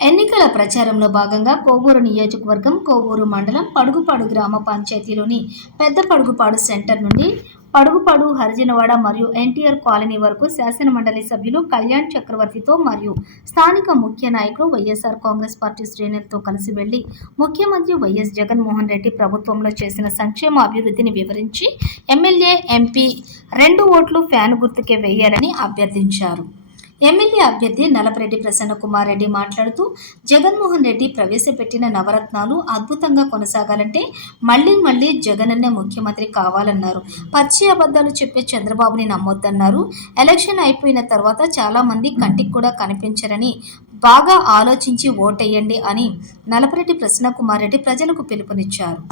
ఎన్నికల ప్రచారంలో భాగంగా కోవూరు నియోజకవర్గం కోవూరు మండలం పడుగుపాడు గ్రామ పంచాయతీలోని పెద్ద పడుగుపాడు సెంటర్ నుండి పడుగుపాడు హరిజనవాడ మరియు ఎన్టీఆర్ కాలనీ వరకు శాసనమండలి సభ్యులు కళ్యాణ్ చక్రవర్తితో మరియు స్థానిక ముఖ్య నాయకులు వైఎస్ఆర్ కాంగ్రెస్ పార్టీ శ్రేణులతో కలిసి వెళ్ళి ముఖ్యమంత్రి వైఎస్ జగన్మోహన్ రెడ్డి ప్రభుత్వంలో చేసిన సంక్షేమ అభివృద్ధిని వివరించి ఎమ్మెల్యే ఎంపీ రెండు ఓట్లు ఫ్యాన్ గుర్తుకే వేయాలని అభ్యర్థించారు. ఎమ్మెల్యే అభ్యర్థి నలపరెడ్డి ప్రసన్న కుమార్ రెడ్డి మాట్లాడుతూ జగన్మోహన్ రెడ్డి ప్రవేశపెట్టిన నవరత్నాలు అద్భుతంగా కొనసాగాలంటే మళ్ళీ మళ్ళీ జగనన్నే ముఖ్యమంత్రి కావాలన్నారు. పచ్చి అబద్ధాలు చెప్పే చంద్రబాబుని నమ్మొద్దన్నారు. ఎలక్షన్ అయిపోయిన తర్వాత చాలా మంది కంటికి కూడా కనిపించరని బాగా ఆలోచించి ఓటేయండి అని నలపరెడ్డి ప్రసన్న కుమార్ రెడ్డి ప్రజలకు పిలుపునిచ్చారు.